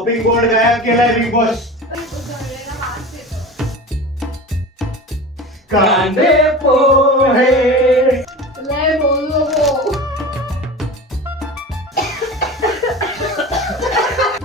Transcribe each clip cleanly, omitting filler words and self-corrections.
Shopping board गायब केलाय big boss. कांदे पोहे लय बोलू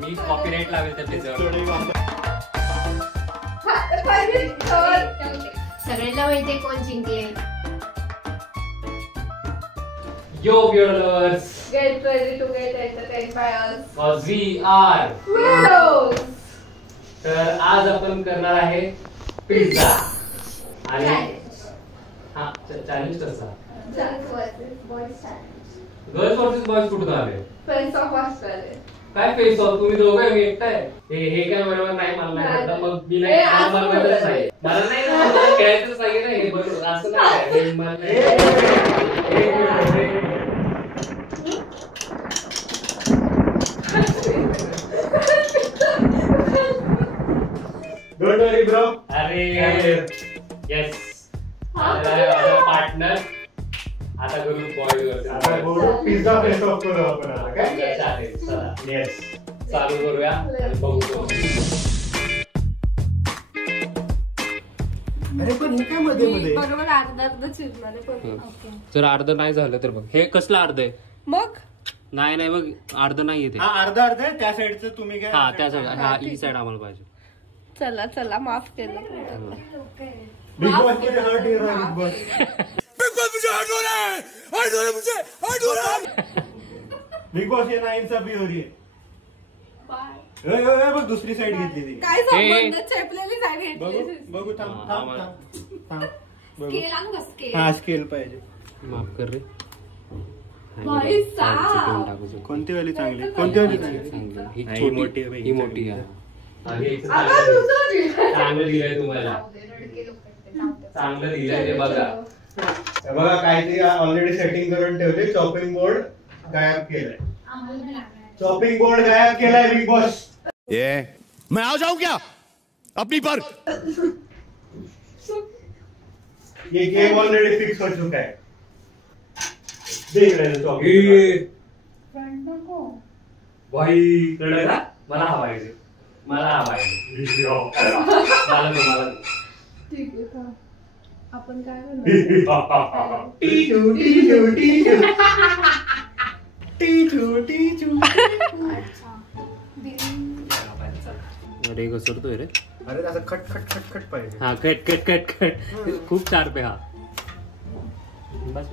मी कॉपीराइट लावेल त्या पेजवर. सगळ्यांना माहितीये कोण जिंकले. Yo viewers, Get ready to get entertained by us. cause we are. Weirdos. तर आज आपण करणार आहे पिझ्झा आणि हा चॅलेंज कसा Girls versus boys challenge. Girls versus boys कुठून आले. Friends of Australia. काय फेस ऑफ तुम्ही दोघं मी एकटा आहे. हे काय बरोबर नाही मला नाही वाटलं. मग मी नाही मला माहितच नाही. मला नाही ना मला खेळायचंच नाही ना हे बरोबर असं नाही हे मला डोंट वरी ब्रो. अरे यस पार्टनर. आता करू बॉयज आता बोलू पिझ्झा फेस ऑफ करू आपण आता काय. चालेल चला येस चालू करूया आणि बघू. अरे पण हे काय मध्ये मध्ये बरोबर अर्धा चिरणार आहे पण. जर अर्ध नाही झालं तर बघ हे कसलं अर्ध आहे. मग नाही नाही बघ अर्ध नाही येते. हा अर्धा अर्धा आहे त्या साइडचं तुम्ही काय. हा त्या साईड हा ही साईड आम्हाला पाहिजे. चला चला माफ केलं. बिग बॉस मध्ये हर्ट येणार बिग बॉस. बिग बॉस ये ना इन्साफी हो रही है. बघ दुसरी साइड घेतली ती. काय संबंध चेपलेली जागे बघू बघू थांब थांब थांब. बघू. स्केल आणू का स्केल. हा स्केल पाहिजे. माफ कर रे. भाई साहब. कोणती वाली चांगली कोणती वाली चांगली. ही ही छोटी मोठी आहे, ही मोठी आहे. आता दुसरं दिलं. चांगलं दिलंय तुम्हाला. चांगलं दिलंय ते बघा. बघा काहीतरी ऑलरेडी सेटिंग करून ठेवले. चॉपिंग बोर्ड गायब केलाय. चॉपिंग बोर्ड गायब केलाय बिग बॉस. ये मैं आ जाऊं क्या अपनी पर. ये गेम ऑलरेडी फिक्स हो चुका है. देख रहे हो चॉपिंग. भाई रडायला मला हा पाहिजे. मला हा पाहिजे. मला तुम्हाला ठीक आहे का आपण काय करणार. टीचू टीचू टीचू टीचू टीचू. अरे घसरतोय रे. अरे असं खट खट खट खट पाहिजे. हा कट कट कट कट खूप शार्प आहे हा. बस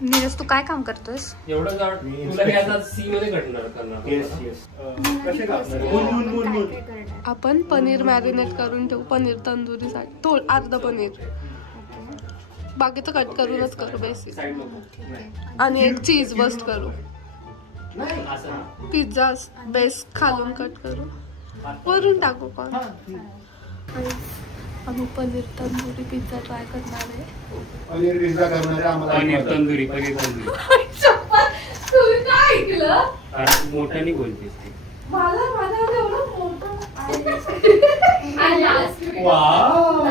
नीरज तू काय काम करतोयस. एवढं जाड तुला हे आता सी मध्ये करणार. Yes yes. कसे कापणार. Moon moon moon. आपण पनीर मॅरिनेट करून ठेवू. पनीर तंदुरी साठी थोडं अर्ध पनीर. बाकीचं कट करूनच करू बेसिक. साईड नको. आणि एक चीज बस्ट करू. असं पिझ्झा बेस खालून कट करू. वरून टाकू पण. आम्ही पनीर तंदुरी पिझ्झा ट्राय करणार आहे. पनीर पिझ्झा करणार आहे आम्हाला. पनीर तंदुरी पनीर तंदुरी. तुम्ही काय ऐकलं. मोठ्याने बोलतेस ते. मला माझा एवढं मोठं वाव.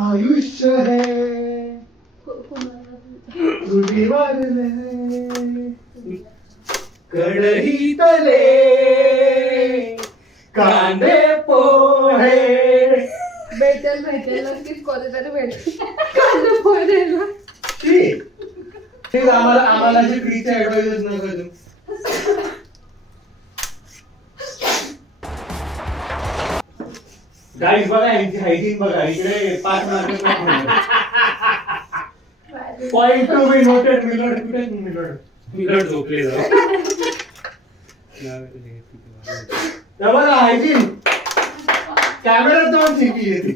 आयुष्य है तुझी कढई तले कांदे पोहे. भेटेल नक्कीच कोणीतरी भेटेल. कांदा पोहे द्यायला. ठीक आम्हाला जी फ्रीची ऍडव्हाइस नका तुम्ही. गाईज बघा यांची हायजीन बघा. इकडे 5 mark point to be noted. मिलट झोपले जाऊ. बघा हायजीन. कॅमेरा जाऊन शिकली येते.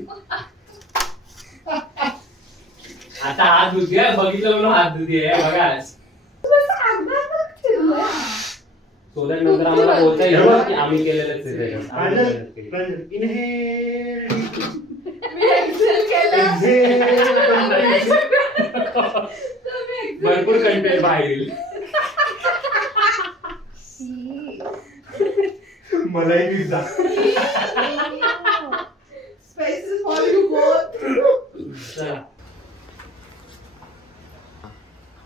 आता हात धुते बघितलं म्हणून हात धुते बघा. सोडा नंतर आम्हाला बोलता येईल की आम्ही केलेलंच भरपूर कंटेंट बाहेर येईल. मलाही विजा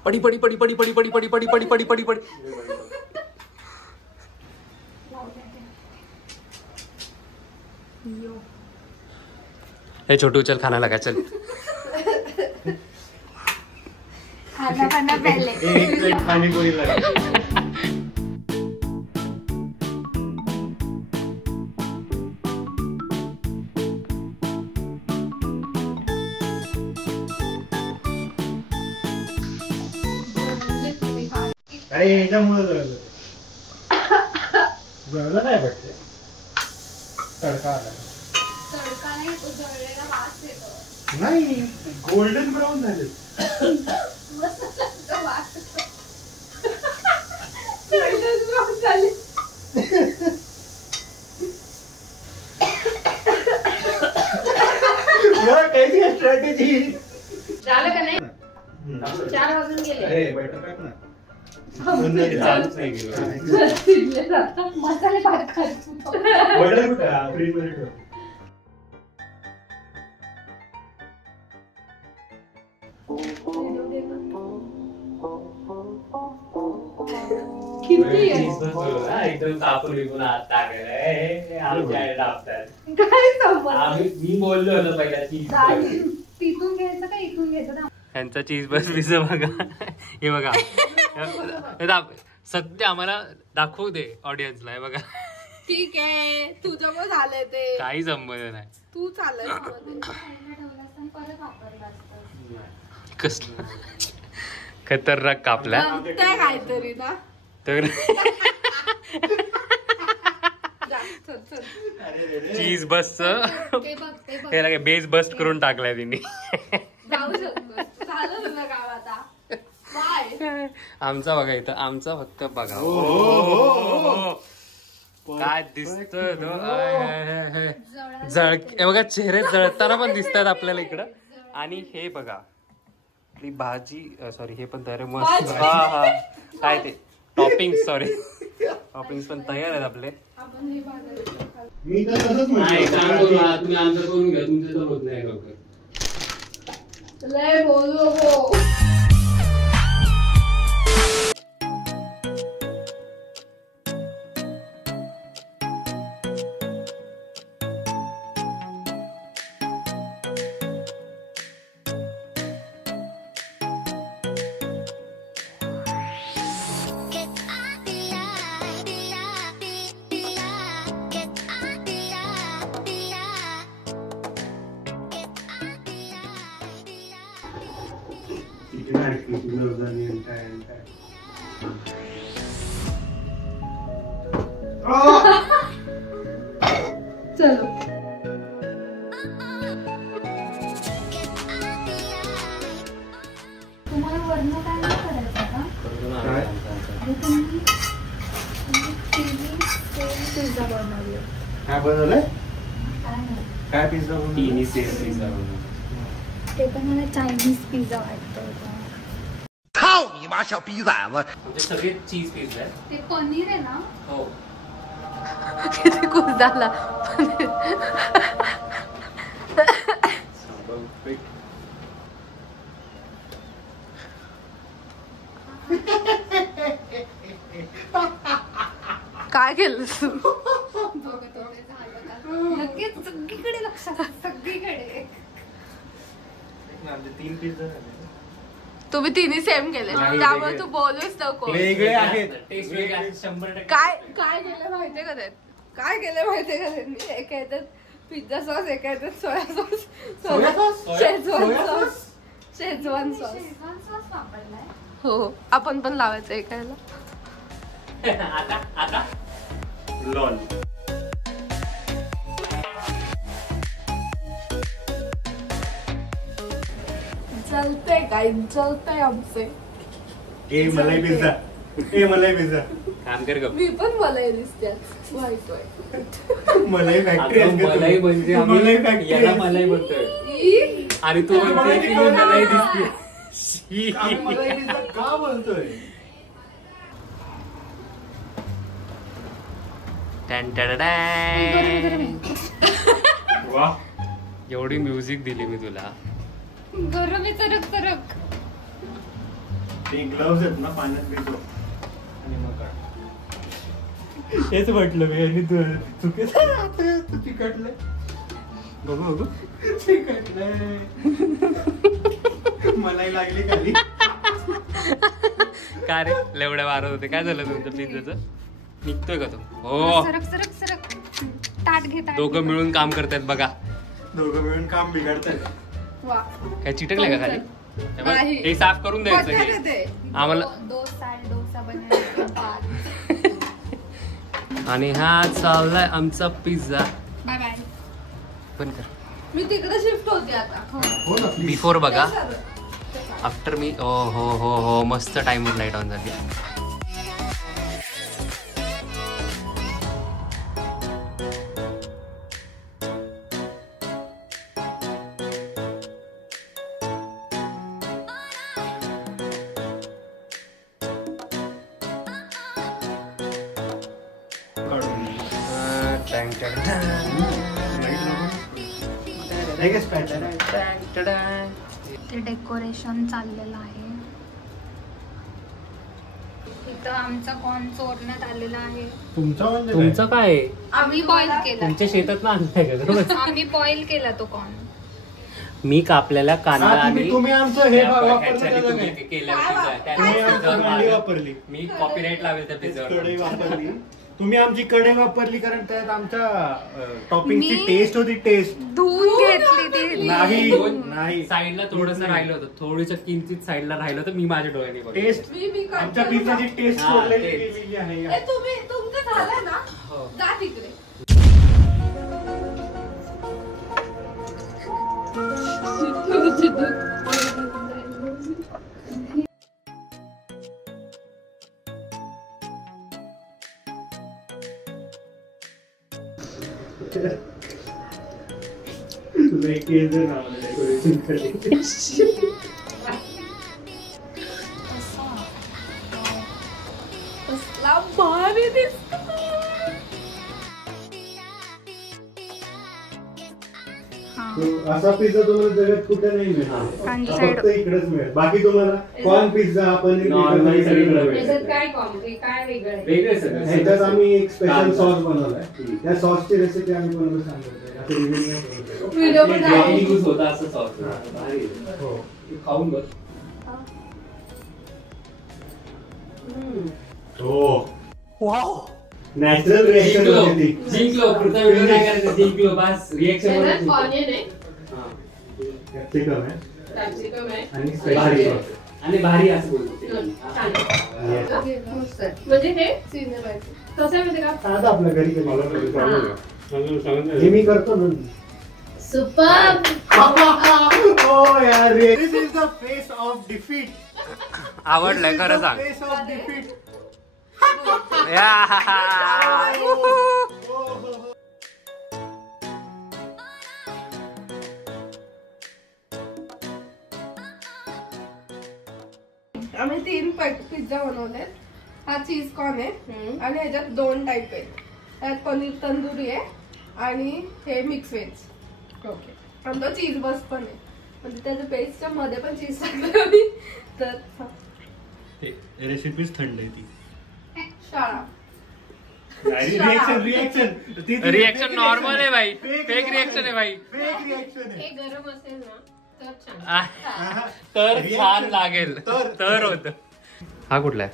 पडी पडी पडी पडी पडी पडी पडी पडी पडी पडी पडी पडी. हे छोटू चल खाना लगा चल. खाना पहले. एक प्लेट पाणीपुरी लागली. अरे याच्यामुळे जळलं काय पडते तडका आला नाही गोल्डन ब्राऊन झाले. कैसी स्ट्रॅटेजी झालं का नाही? 4 वाजून गेले. अरे बैठक टाक ना. चालूच नाही गेलो. मसाले भात खातो. वडा कुठं फ्रीज मध्ये ठेव. एकदम कापून विकून हात टाकायला आमच्या टाकतात. काय संबंध? मी बोललो होतो पहिला चीज. तिथून घ्यायचं का इथून घ्यायचं? यांचा चीज बस पिझ्झा बघा. हे बघा सत्य आम्हाला दाखवू दे ऑडियन्सला. हे बघा ठीक आहे तुझं पण झालंय ते. काही संबंध नाही. तू चालय कसलं खतरनाक कापला त्या काहीतरी ना. तर जा, चल, चल. चीज बस ते बघ हे लागे बेस बस्ट करून टाकलाय तिने. जाऊ शकतो. झालं तुझं काम आता. बाय. आमचा बघा इथं आमचा फक्त बघा. काय दिसत जळ बघा चेहरे जळताना पण दिसतात आपल्याला इकडं. आणि हे बघा आपली भाजी सॉरी हे पण तयार आहे मस्त. हा हा काय ते टॉपिंग सॉरी टॉपिंग पण तयार आहेत आपले. मी तर तसंच नाही म्हणतो. तुम्ही आमचं करून घ्या तुमचं तर होत नाही लवकर. लय बोलू नको. चलो तुम्हाला वर्ण काय नाही करायचं का? काय? अरे तुम्ही पिझ्झा बनवले. काय बनवलंय? काय नाही काय पिझ्झा बनवलं? तिन्ही सेम पिझ्झा बनवला. ते पण मला चायनीज पिझ्झा वाटतो होता. आमचे सगळे चीज पिझ्झा आहे. ते पनीर आहे ना? हो किती खुश झाला. काय केलं तू? नक्कीच सगळीकडे लक्ष सगळीकडे. तीन पिझ्झा झाले. तुम्ही तिन्ही सेम केले नाही, त्यामुळे वेगळे. तू बोलूच नको. वेगळे आहेत. टेस्ट वेगळे आहेत 100%. काय काय केलं माहितीये का ते? काय केलं माहितीये का त्यांनी? एक ह्याच्यात पिझ्झा सॉस, एक ह्याच्यात soya sauce, soya sauce? Schezwan soya sauce, Schezwan sauce. Schezwan sauce वापरलाय. हो आपण पण लावायचं एकायला. आता लॉल. जलते काय जलते आमचे. ए मलाई पिझ्झा, ए मलाई पिझ्झा. काम कर ग. मी पण मलाई दिसते व्हाईट व्हाईट. मलाई फॅक्टरी मलाई म्हणजे मलाई आम्ही फॅक्टरी याला मलाई म्हणतोय आणि तू म्हणते की मी मलाई दिसते. मलाई पिझ्झा का बोलतोय? वा एवढी म्युझिक दिली मी तुला. गरम आहे तरक तरक. ते ग्लव्स आहेत ना पाण्यात भिजव आणि मग काढ. हेच म्हटलं मी आणि तू चुकीचं चिकटलंय. बघू बघू चिकटलंय. मलाई लागली खाली. काय रे लेवड्या मारत होते. काय झालं तुमच्या पिझ्झाचं? निघतोय का तो? हो सरक सरक सरक. ताट घे ताट. दोघं मिळून काम करतायत बघा. दोघं मिळून काम बिघडतात. वा काय चिटकलंय का खाली? हे बघ, नाही. हे साफ करून द्यायचं पत्ता हे. देते. आम्हाला डोसा बनवायचा. आणि हा चाललाय आमचा पिझ्झा. Bye bye. पण कर मी तिकडे शिफ्ट होते आता. हो ना please. बिफोर बघा आफ्टर मी. ओ हो हो हो मस्त टाइमवर लाईट ऑन झाली. लगेच pattern. ते डेकोरेशन चाललेलं आहे. इथं आमचा कॉर्न चोरण्यात आलेला आहे. तुमचा म्हणजे तुमचं काय आहे? आम्ही बॉईल केला. तुमच्या शेतात ना आणलाय का? आम्ही बॉईल केला तो कॉर्न. मी कापलेला कांदा आणि तुम्ही आमचं हे वापरलं ह्याच्यासाठी त्याचं तुम्ही काय? केलं पिझ्झा. त्या तुम्ही आमची पिझ्झावर कढई मारलं. वापरली. मी कॉपीराईट लावेल त्या कढई पिझ्झावर. वापरली. तुम्ही आमची कढई वापरली कारण त्यात आमच्या टॉपिंगची मी- टेस्ट होती. टेस्ट धुवून घेतली ती. नाही दोन नाही साईडला थोडस राहिलं होतं. थोडीचं किंचित साईडला राहिलं होतं. मी माझ्या डोळ्याने बघितलं. टेस्ट मी आमच्या पिझ्झाची टेस्ट हा, सोडलेली तेच. गेलेली आहे. ए, तुम्ही तुमचं झालं ना हो. जा तिकडे. तुला एक केस दे ना मला decoration साठी. कसला भारी दिसतो. असा पिझ्झा तुम्हाला जगात कुठे नाही मिळणार. आणि फक्त इकडेच मिळेल. बाकी तुम्हाला corn pizza paneer Normal pizza सगळीकडे मिळेल. याच्यात काय कॉमेडी काय वेगळं आहे? वेगळे सगळं. ह्याच्यात आम्ही एक स्पेशल कांदा. सॉस बनवलाय. त्या सॉसची रेसिपी आम्ही कोणाला सांगतो. असं रिव्ह्यू नाही करत. व्हिडिओ पण Daily आहे. use होता असं sauce. भारी आहे. हो. खाऊन बघ. हो नॅचरल रिएक्शन जिंकलो होती ती. जिंकलो. पुढचा व्हिडिओ नाही करायचा. जिंकलो बस रिएक्शन. त्याच्यात ऑनियन आहे, कॅप्सिकम आहे कॅप्सिकम आहे. आणि भारी स्पेशल आहे. आणि भारी असं बोलतो. छान आहे. मस्त आहे. म्हणजे हे सिनेमा आहे. कसं आहे माहिती का? आता आपल्या घरी कधी हे मी करतो ना. सुपर. हो यार this is the face of defeat. आवडलंय खरं सांग. Face of defeat. या. आम्ही 3 पिझ्झा बनवले. हा चीज कॉर्न आहे आणि ह्याच्यात 2 टाईप आहेत. त्यात पनीर तंदुरी आहे आणि हे मिक्स व्हेज. ओके. आणि तो चीज बस पण आहे. म्हणजे त्याच्या पेस्टच्या मध्ये पण चीज टाकलं आम्ही. तर रेसिपीज थंड आहे ती. शाळा. रिएक्शन नॉर्मल आहे भाई. फेक रिएक्शन आहे भाई. फेक रिएक्शन आहे. हे गरम असेल ना तर छान. तर छान लागेल. तर होत. हा कुठला आहे?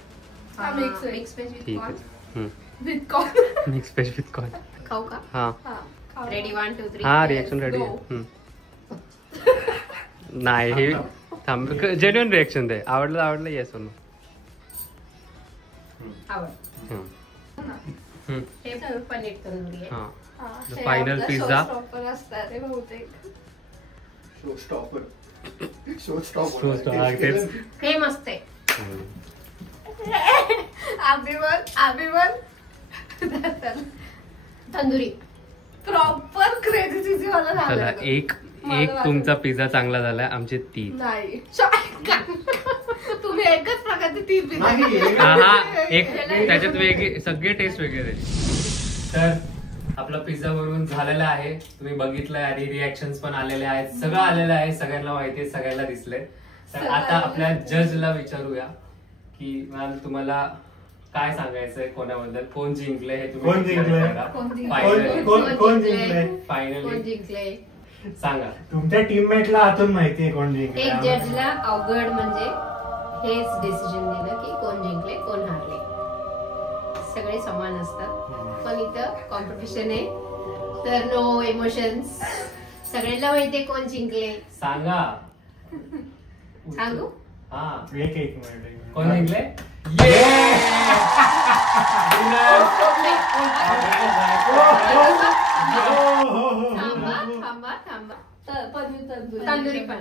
हा मिक्स व्हेज ठीक आहे. With corn. Mix veg with corn. खाऊ का? हा हा. रेडी 1 2 3. हा रिएक्शन रेडी आहे. नाही हे थांब. जेन्युइन रिएक्शन दे. आवडलं आवडलं येस म्हणून. हे पनीर तंदुरी आहे. हा फायनल पिझ्झा. असतात बहुतेक. शो स्टॉपर हे मस्त आहे. तंदुरी प्रॉपर क्रेझी चीजी वाला चला झाला. एक तुमचा पिझ्झा चांगला झालाय, आमचे 3. नाही तुम्ही एकच प्रकारचे 3 पिझ्झा नाही, खाल्ले. हा एक त्याच्यात वेगळे सगळे टेस्ट वेगळे झाले. तर आपला पिझ्झा बनवून झालेला आहे, तुम्ही बघितलंय आणि रिॲक्शन्स पण आलेले आहेत, सगळं आलेलं आहे, सगळ्यांना माहितीये, सगळ्यांना दिसलंय. तर आता आपल्या जजला विचारूया की मॅम तुम्हाला काय सांगायचंय कोणाबद्दल, कोण जिंकले हे तुम्ही कोण जिंकलंय? कोण जिंकलंय? फायनली जिंकले. सांगा. तुमच्या टीममेटला आतून माहितीये कोण एक जिंकलंय. जजला अवघड म्हणजे हेच डिसिजन घेणं की कोण जिंकले कोण हारले. सगळे समान असतात पण इथं कॉम्पिटिशन आहे तर नो इमोशन्स. सगळ्यांना माहितीये कोण जिंकले. सांगा. सांगू हा एक मिनिट. कोण जिंकले? थांबा थांबा थांबा. पनीर तंदुरी. तंदुरी पण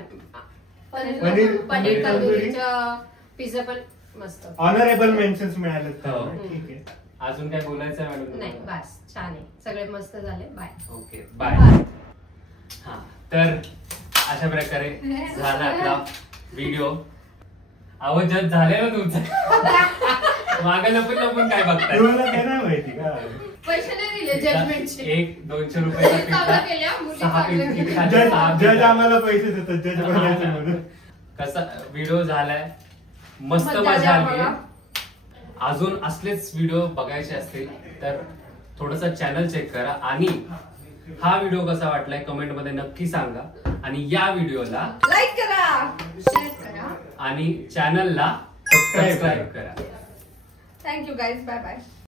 पनीर पनीर तंदुरीचं पिझ्झा पण मस्त. ऑनरेबल मेन्शन्स मिळाले. हो. ठीक आहे. अजून काय बोलायचं आहे मॅडम? नाही बस छान आहे, सगळे मस्त झाले. बाय. Okay bye. हा तर अशा प्रकारे झाला आपला व्हिडिओ. अहो जज झालेला तुमचं. मागं लपून काय बघताय? तुम्हाला काय नाही माहिती का? पैसे नाही दिले जजमेंटचे. 100-200 रुपयाचा चांगला पिझ्झा, केल्या, मुली 6 चांगल्या पिझ्झा, केल्या. खाली 6 जज पिझ्झा. आम्हाला पैसे देतात जज बनायचं म्हणून. कसा व्हिडिओ झालाय, मस्त मजा मजा आली आली. आम्हाला. अजून असलेच व्हिडिओ बघायचे असतील तर थोडंसं चॅनल चेक करा आणि हा व्हिडिओ कसा वाटलाय कमेंट मध्ये नक्की सांगा आणि या व्हिडिओला लाईक करा, शेअर करा. आणि चॅनलला सबस्क्राईब करा. Thank you guys. Bye bye.